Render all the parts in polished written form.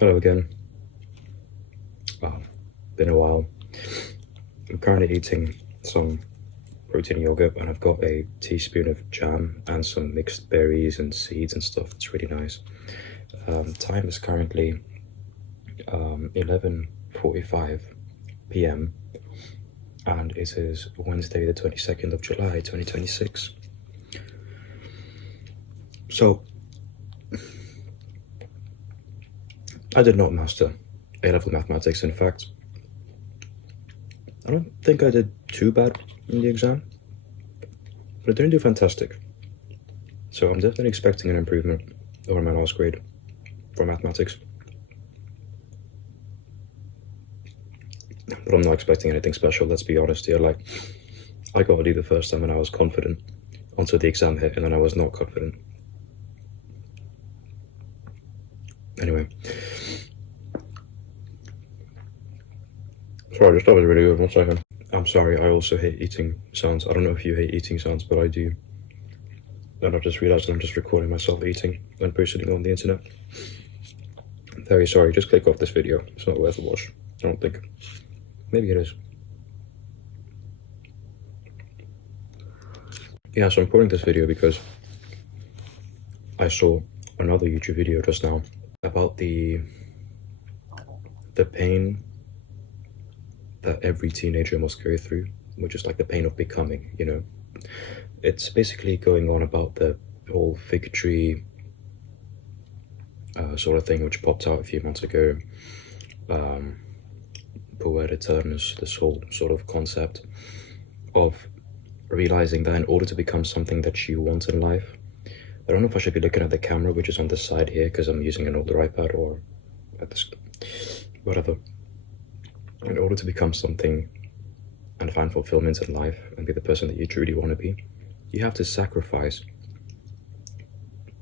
Hello again. Been a while. I'm currently eating some protein yogurt and I've got a teaspoon of jam and some mixed berries and seeds and stuff. It's really nice. Time is currently 11:45 p.m. and it is Wednesday the 22nd of July 2026. So, I did not master A-level mathematics. In fact, I don't think I did too bad in the exam, but I didn't do fantastic. So I'm definitely expecting an improvement over my last grade for mathematics. But I'm not expecting anything special, let's be honest here. Like, I got a D the first time and I was confident until the exam hit, and then I was not confident. Anyway. Sorry, this stuff is really good. 1 second. I'm sorry, I also hate eating sounds. I don't know if you hate eating sounds, but I do. And I've just realized that I'm just recording myself eating and posting it on the internet. I'm very sorry, just click off this video. It's not worth a watch, I don't think. Maybe it is. Yeah, so I'm recording this video because I saw another YouTube video just now about the pain that every teenager must go through, which is like the pain of becoming, you know. It's basically going on about the whole fig tree sort of thing, which popped out a few months ago. Puer Aeternus, this whole sort of concept of realizing that in order to become something that you want in life, I don't know if I should be looking at the camera, which is on the side here, because I'm using an older iPad, or at this, whatever. In order to become something and find fulfillment in life and be the person that you truly want to be, you have to sacrifice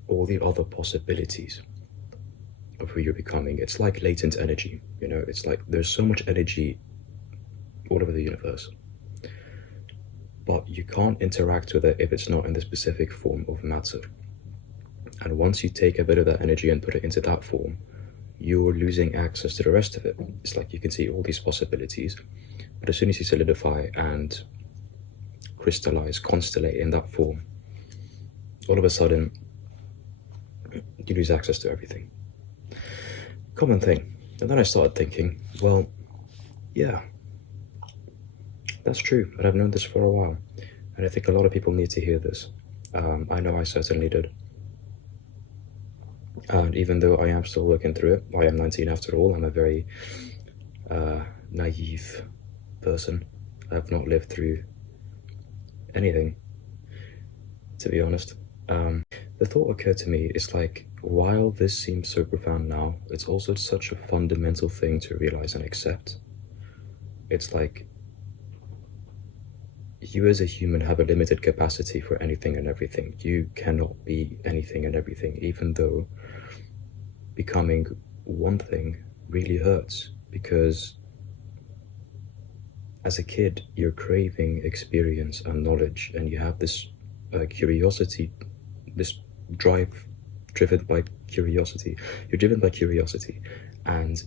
all the other possibilities of who you're becoming. It's like latent energy, you know. It's like there's so much energy all over the universe, but you can't interact with it if it's not in the specific form of matter. And once you take a bit of that energy and put it into that form, you're losing access to the rest of it. It's like you can see all these possibilities, but as soon as you solidify and crystallize, constellate in that form, all of a sudden you lose access to everything. Common thing. And then I started thinking, well, yeah, that's true, but I've known this for a while, and I think a lot of people need to hear this. I know I certainly did. And even though I am still working through it, I am 19 after all. I'm a very naive person. I've not lived through anything, to be honest. The thought occurred to me, it's like, while this seems so profound now, it's also such a fundamental thing to realize and accept. It's like, you as a human have a limited capacity for anything and everything. You cannot be anything and everything, even though becoming one thing really hurts, because as a kid you're craving experience and knowledge, and you have this curiosity, this drive driven by curiosity. You're driven by curiosity and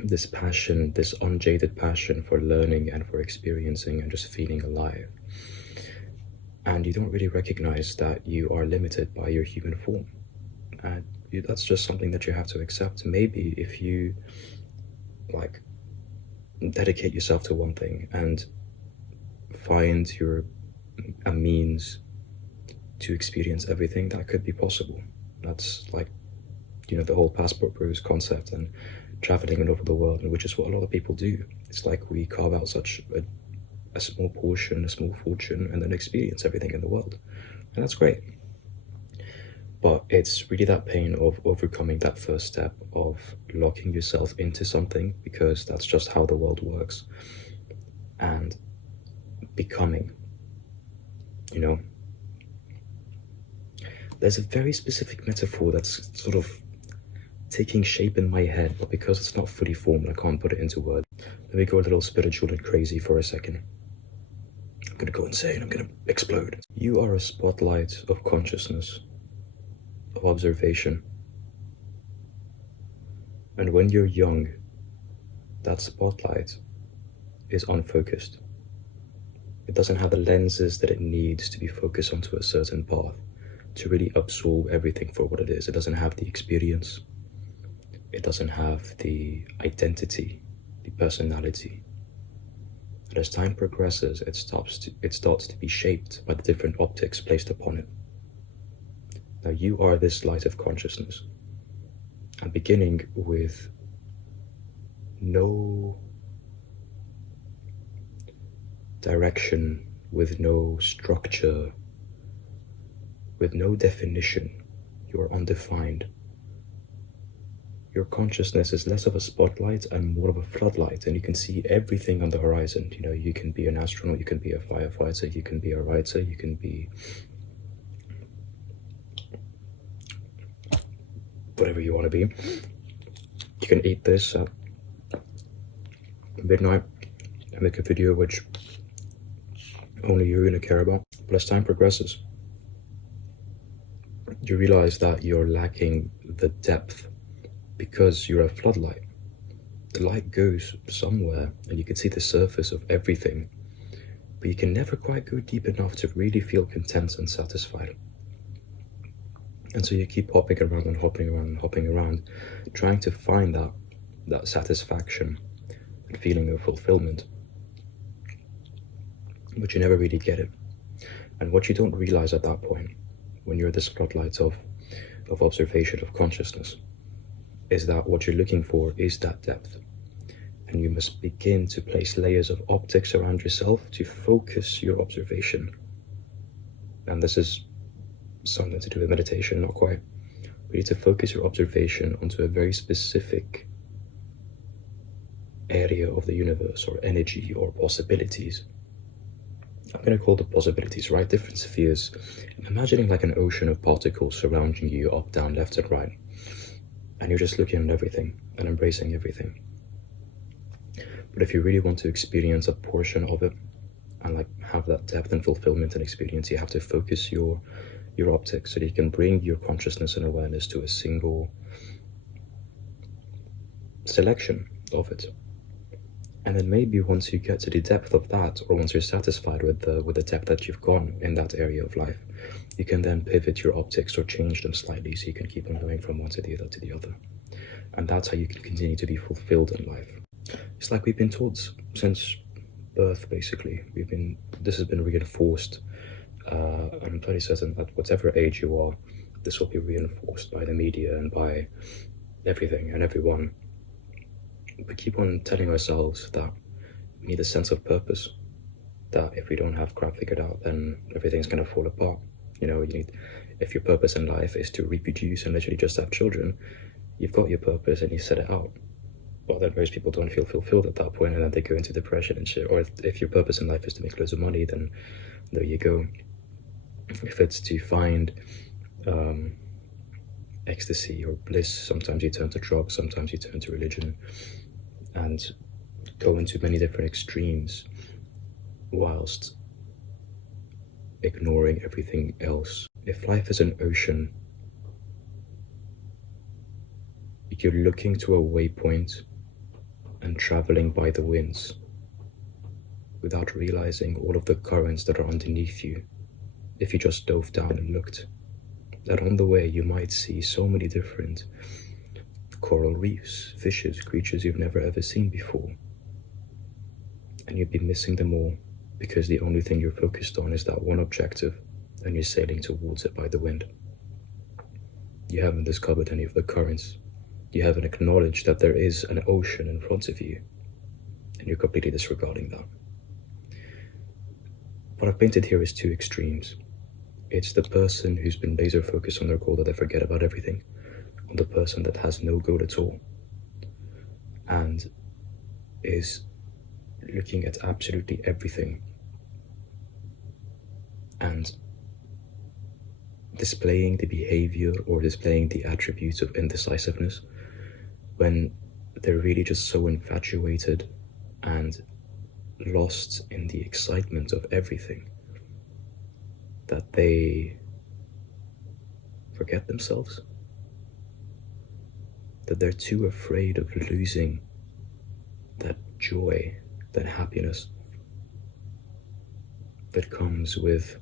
this passion, this unjaded passion for learning and for experiencing and just feeling alive. And you don't really recognize that you are limited by your human form. And that's just something that you have to accept. Maybe if you like dedicate yourself to one thing and find a means to experience everything, that could be possible. That's like, you know, the whole passport bros concept and traveling all over the world, which is what a lot of people do. It's like we carve out such a small portion, a small fortune, and then experience everything in the world. And that's great. But it's really that pain of overcoming that first step of locking yourself into something, because that's just how the world works, and becoming, you know. There's a very specific metaphor that's sort of taking shape in my head, but because it's not fully formed, I can't put it into words. Let me go a little spiritual and crazy for a second. I'm gonna go insane, I'm gonna explode. You are a spotlight of consciousness, of observation. And when you're young, that spotlight is unfocused. It doesn't have the lenses that it needs to be focused onto a certain path to really absorb everything for what it is. It doesn't have the experience. It doesn't have the identity, the personality. And as time progresses, it starts to be shaped by the different optics placed upon it. Now you are this light of consciousness, and beginning with no direction, with no structure, with no definition, you are undefined. Your consciousness is less of a spotlight and more of a floodlight, and you can see everything on the horizon. You know, you can be an astronaut, you can be a firefighter, you can be a writer, you can be whatever you want to be. You can eat this at midnight and make a video which only you're going to care about. But as time progresses, you realize that you're lacking the depth because you're a floodlight. The light goes somewhere and you can see the surface of everything, but you can never quite go deep enough to really feel content and satisfied. And so you keep hopping around and hopping around and hopping around, trying to find that satisfaction and feeling of fulfillment. But you never really get it. And what you don't realize at that point, when you're this floodlight of observation, of consciousness, is that what you're looking for is that depth. And you must begin to place layers of optics around yourself to focus your observation. And this is something to do with meditation, not quite. We need to focus your observation onto a very specific area of the universe, or energy, or possibilities. I'm going to call the possibilities, right? Different spheres. Imagining like an ocean of particles surrounding you, up, down, left, and right. And you're just looking at everything and embracing everything. But if you really want to experience a portion of it and like have that depth and fulfillment and experience, you have to focus your optics so that you can bring your consciousness and awareness to a single selection of it. And then maybe once you get to the depth of that, or once you're satisfied with the depth that you've gone in that area of life, you can then pivot your optics or change them slightly so you can keep on going from one to the other. And that's how you can continue to be fulfilled in life. It's like we've been taught since birth, basically. This has been reinforced. I'm fairly certain that whatever age you are, this will be reinforced by the media and by everything and everyone. We keep on telling ourselves that we need a sense of purpose, that if we don't have crap figured out, then everything's going to fall apart. You know, if your purpose in life is to reproduce and literally just have children, you've got your purpose and you set it out. Well, then most people don't feel fulfilled at that point, and then they go into depression and shit. Or if your purpose in life is to make loads of money, then there you go. If it's to find ecstasy or bliss, sometimes you turn to drugs, sometimes you turn to religion, and go into many different extremes whilst ignoring everything else. If life is an ocean, you're looking to a waypoint and traveling by the winds without realizing all of the currents that are underneath you. If you just dove down and looked, that on the way you might see so many different coral reefs, fishes, creatures you've never ever seen before. And you'd be missing them all because the only thing you're focused on is that one objective, and you're sailing towards it by the wind. You haven't discovered any of the currents. You haven't acknowledged that there is an ocean in front of you, and you're completely disregarding that. What I've painted here is two extremes. It's the person who's been laser focused on their goal that they forget about everything, on the person that has no goal at all and is looking at absolutely everything and displaying the behavior or displaying the attributes of indecisiveness when they're really just so infatuated and lost in the excitement of everything that they forget themselves. that they're too afraid of losing that joy, that happiness that comes with,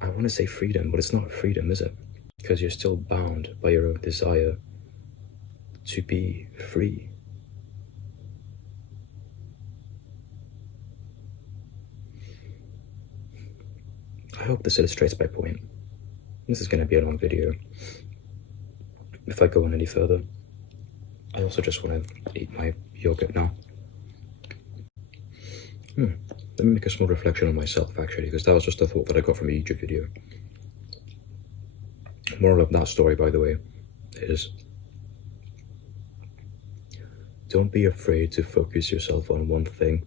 I want to say freedom, but it's not freedom, is it? Because you're still bound by your own desire to be free. I hope this illustrates my point. This is going to be a long video. If I go on any further, I also just want to eat my yogurt now. Let me make a small reflection on myself, actually, because that was just a thought that I got from a YouTube video. Moral of that story, by the way, is don't be afraid to focus yourself on one thing,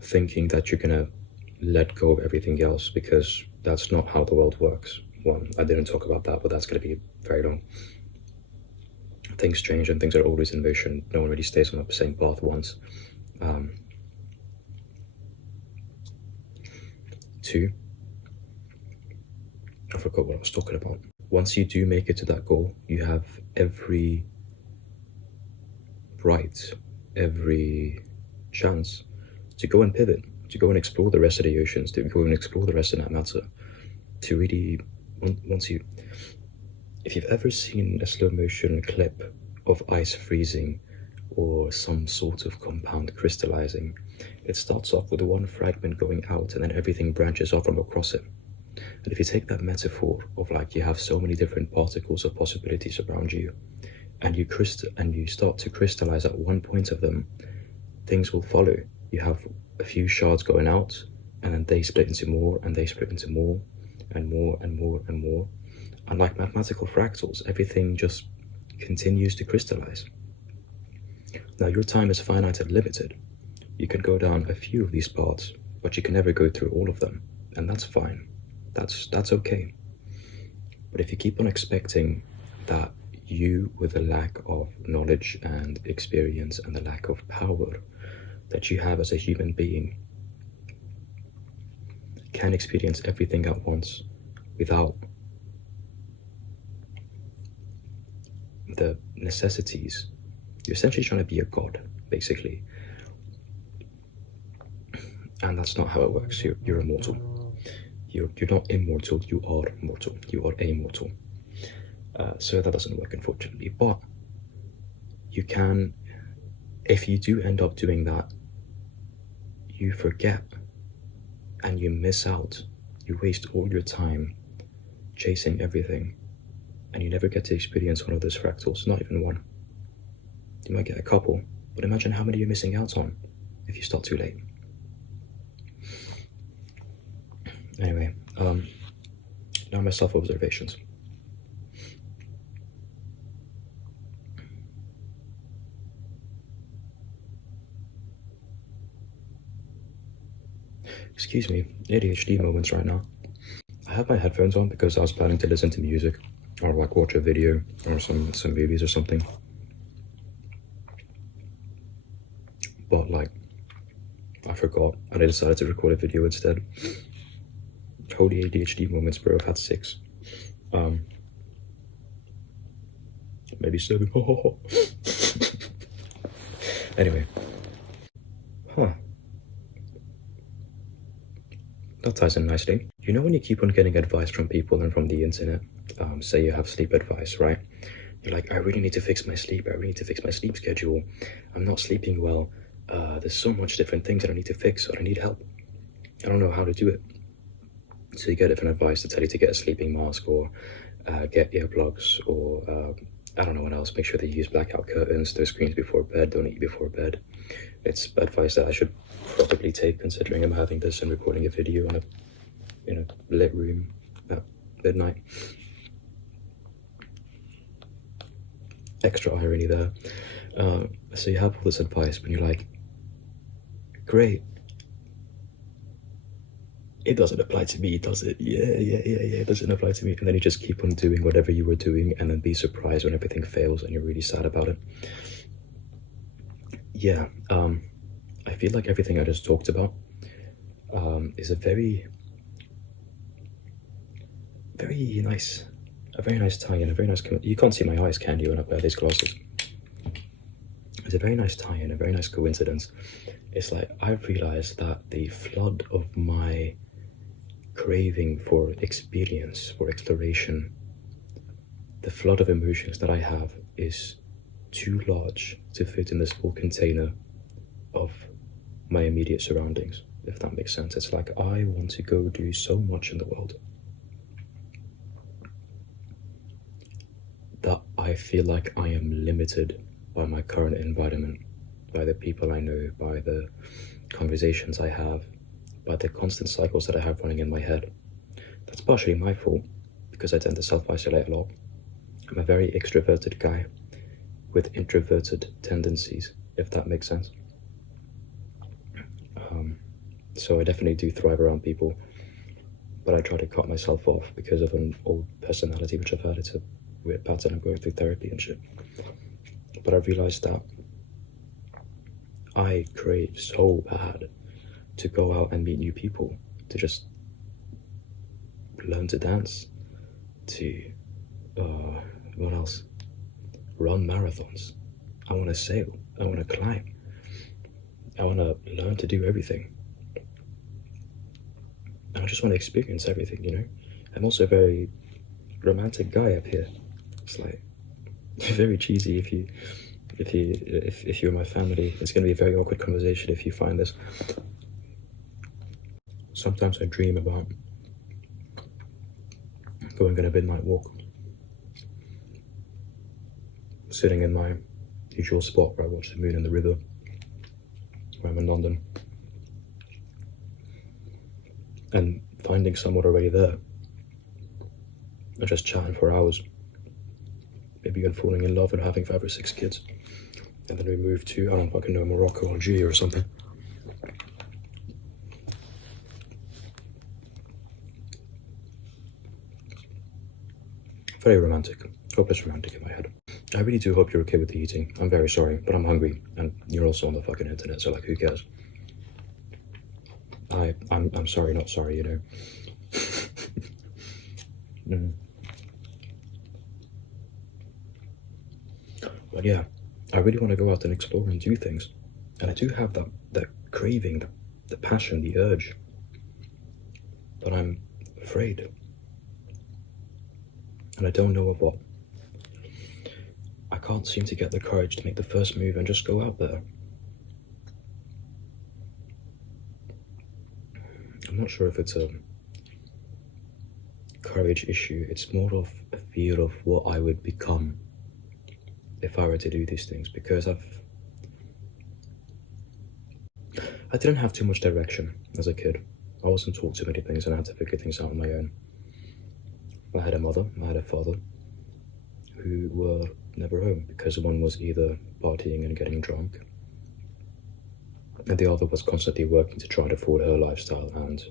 thinking that you're gonna let go of everything else, because that's not how the world works. One, I didn't talk about that, but that's gonna be very long. Things change and things are always in motion. No one really stays on the same path once. Two, I forgot what I was talking about. Once you do make it to that goal, you have every right, every chance to go and pivot, to go and explore the rest of the oceans, to go and explore the rest of that matter, to really, once you, if you've ever seen a slow motion clip of ice freezing or some sort of compound crystallizing, it starts off with one fragment going out and then everything branches off from across it. And if you take that metaphor of like you have so many different particles or possibilities around you, and you start to crystallize at one point of them, things will follow. You have a few shards going out, and then they split into more, and they split into more, and more, and more, and more. And like mathematical fractals, everything just continues to crystallize. Now your time is finite and limited. You can go down a few of these paths, but you can never go through all of them, and that's fine. That's okay. But if you keep on expecting that you, with the lack of knowledge and experience and the lack of power that you have as a human being, can experience everything at once without the necessities, you're essentially trying to be a god, basically. And that's not how it works. You're immortal. You're not immortal, you are mortal. You are immortal. So that doesn't work, unfortunately. But you can, if you do end up doing that, you forget and you miss out. You waste all your time chasing everything, and you never get to experience one of those fractals, not even one. You might get a couple, but imagine how many you're missing out on if you start too late. Anyway, now my self-observations. Excuse me, ADHD moments right now. I have my headphones on because I was planning to listen to music or like watch a video or some movies or something. But like, I forgot and I decided to record a video instead. Holy ADHD moments, bro. I've had 6. Maybe 7. Anyway. That ties in nicely. You know when you keep on getting advice from people and from the internet, say you have sleep advice, right? You're like, I really need to fix my sleep. I really need to fix my sleep schedule. I'm not sleeping well. There's so much different things that I need to fix, or I need help. I don't know how to do it. So you get different advice to tell you to get a sleeping mask, or get earplugs, or I don't know what else. Make sure that you use blackout curtains, no screens before bed, don't eat before bed. It's advice that I should probably take, considering I'm having this and recording a video in a lit room at midnight. Extra irony there. So you have all this advice, but you're like, great. It doesn't apply to me, does it? Yeah, it doesn't apply to me. And then you just keep on doing whatever you were doing and then be surprised when everything fails and you're really sad about it. Yeah, I feel like everything I just talked about is a very a very nice tie-in, a very nice. You can't see my eyes, can you? When I wear these glasses, it's a very nice tie-in, a very nice coincidence. It's like I've realized that the flood of my craving for experience, for exploration, the flood of emotions that I have is too large to fit in this small container of my immediate surroundings, if that makes sense. It's like I want to go do so much in the world that I feel like I am limited by my current environment, by the people I know, by the conversations I have, by the constant cycles that I have running in my head. That's partially my fault, because I tend to self-isolate a lot. I'm a very extroverted guy with introverted tendencies, if that makes sense. So I definitely do thrive around people, but I try to cut myself off because of an old personality which I've had. It's a weird pattern. I'm going through therapy and shit. But I've realized that I crave so bad to go out and meet new people, to just learn to dance, to, what else? Run marathons. I want to sail. I want to climb. I want to learn to do everything. And I just want to experience everything, you know? I'm also a very romantic guy up here. It's like very cheesy if you're my family. It's gonna be a very awkward conversation if you find this. Sometimes I dream about going on a midnight walk, sitting in my usual spot where I watch the moon and the river, where I'm in London, and finding someone already there, and just chatting for hours, maybe even falling in love and having 5 or 6 kids, and then we move to, I don't fucking know, Morocco, Algeria or something. Very romantic, hopeless romantic in my head. I really do hope you're okay with the eating. I'm very sorry, but I'm hungry, and you're also on the fucking internet, so like, who cares? I'm sorry, not sorry, you know. But yeah, I really want to go out and explore and do things. And I do have that craving, the passion, the urge. But I'm afraid. And I don't know of what. I can't seem to get the courage to make the first move and just go out there. I'm not sure if it's a courage issue. It's more of a fear of what I would become if I were to do these things, because I didn't have too much direction as a kid. I wasn't taught too many things, and I had to figure things out on my own. I had a mother, I had a father, who were never home because one was either partying and getting drunk, and the other was constantly working to try and afford her lifestyle and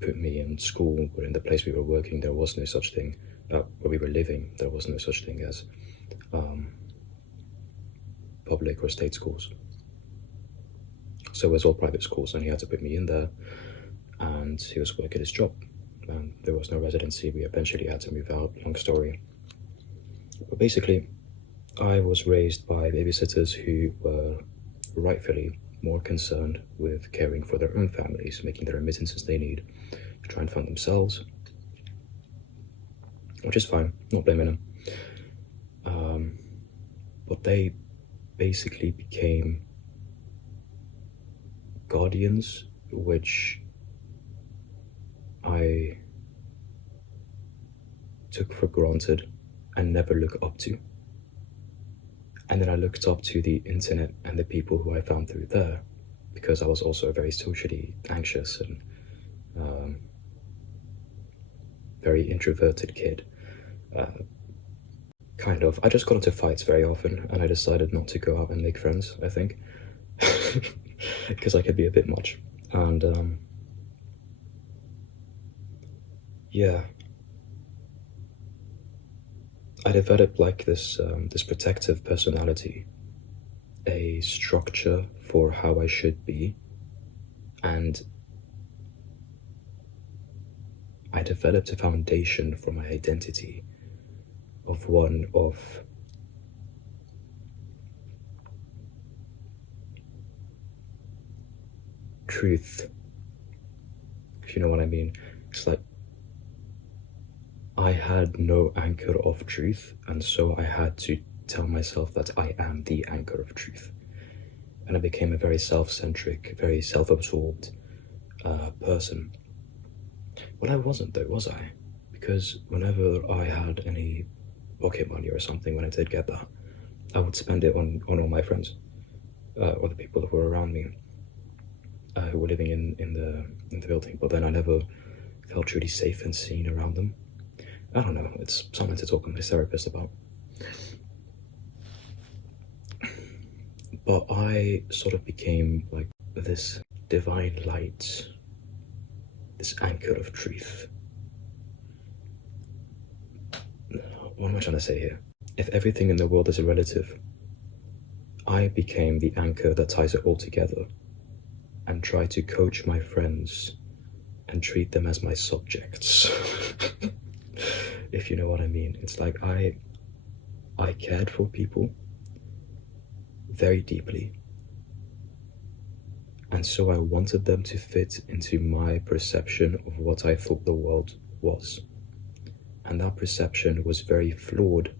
put me in school, where in the place we were working there was no such thing, where we were living there was no such thing as public or state schools. So it was all private schools, and he had to put me in there, and he was working his job, and there was no residency. We eventually had to move out, long story. But basically, I was raised by babysitters who were rightfully more concerned with caring for their own families, making the remittances they need to try and fund themselves, which is fine, not blaming them. But they basically became guardians, which I took for granted and never looked up to. And then I looked up to the internet and the people who I found through there, because I was also a very socially anxious and very introverted kid. I just got into fights very often, and I decided not to go out and make friends, I think, because I could be a bit much. And yeah, I developed like this protective personality, a structure for how I should be, and I developed a foundation for my identity of one of truth, if you know what I mean. It's like I had no anchor of truth, and so I had to tell myself that I am the anchor of truth. And I became a very self-centric, very self-absorbed person. Well, I wasn't though, was I? Because whenever I had any pocket money or something, when I did get that, I would spend it on all my friends, or the people that were around me, who were living in the building. But then I never felt truly safe and seen around them. I don't know. It's something to talk with my therapist about. But I sort of became like this divine light, this anchor of truth. What am I trying to say here? If everything in the world is a relative, I became the anchor that ties it all together and try to coach my friends and treat them as my subjects. If you know what I mean. It's like I cared for people very deeply, and so I wanted them to fit into my perception of what I thought the world was. And that perception was very flawed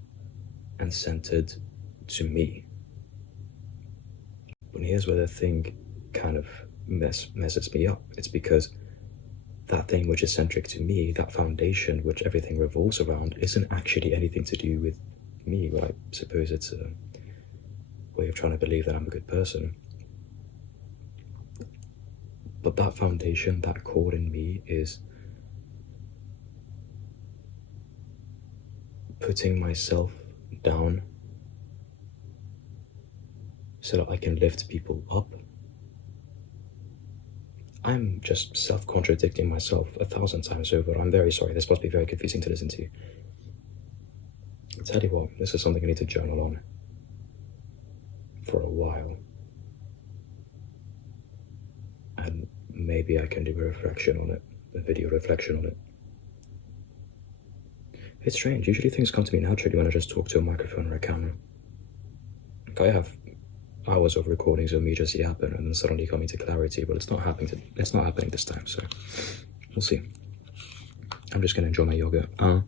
and centered to me. But here's where the thing kind of messes me up. It's because that thing which is centric to me, that foundation which everything revolves around, isn't actually anything to do with me. Well, I suppose it's a way of trying to believe that I'm a good person. But that foundation, that core in me, is putting myself down so that I can lift people up. I'm just self-contradicting myself 1,000 times over. I'm very sorry. This must be very confusing to listen to. I'll tell you what, this is something I need to journal on for a while. And maybe I can do a reflection on it, a video reflection on it. It's strange. Usually things come to me naturally when I just talk to a microphone or a camera. Like I have hours of recordings of me just yapping and then suddenly coming to clarity, but it's not happening this time, so we'll see. I'm just gonna enjoy my yogurt. I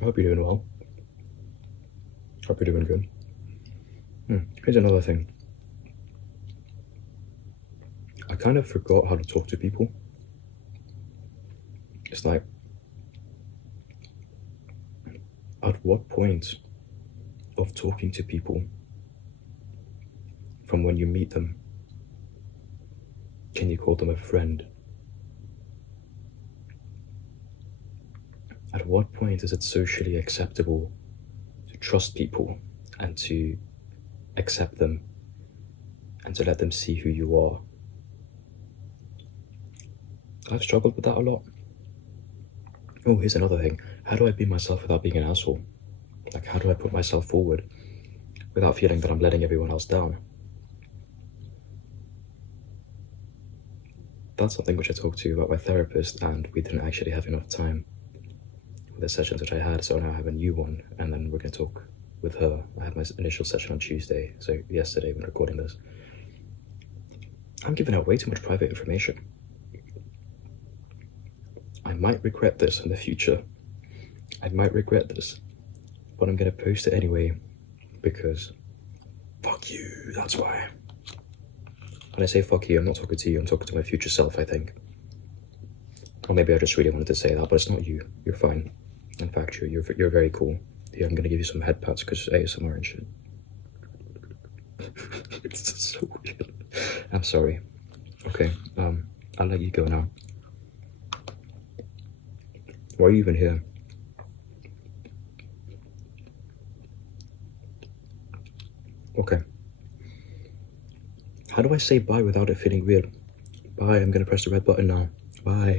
hope you're doing well. Hope you're doing good. Here's another thing. I kind of forgot how to talk to people. It's like, at what point of talking to people, from when you meet them, can you call them a friend? At what point is it socially acceptable to trust people and to accept them and to let them see who you are? I've struggled with that a lot. Oh, here's another thing. How do I be myself without being an asshole? Like, how do I put myself forward without feeling that I'm letting everyone else down? That's something which I talked to about my therapist, and we didn't actually have enough time for the sessions which I had, so now I have a new one, and then we're going to talk with her. I had my initial session on Tuesday, so yesterday when recording this. I'm giving out way too much private information. I might regret this in the future. I might regret this, but I'm gonna post it anyway because fuck you, that's why. When I say fuck you, I'm not talking to you, I'm talking to my future self, I think. Or maybe I just really wanted to say that, but it's not you. You're fine. In fact, you're very cool. Yeah, I'm gonna give you some head pats because ASMR and shit. It's so weird. I'm sorry. Okay, I'll let you go now. Why are you even here? Okay. How do I say bye without it feeling weird? Bye, I'm gonna press the red button now. Bye.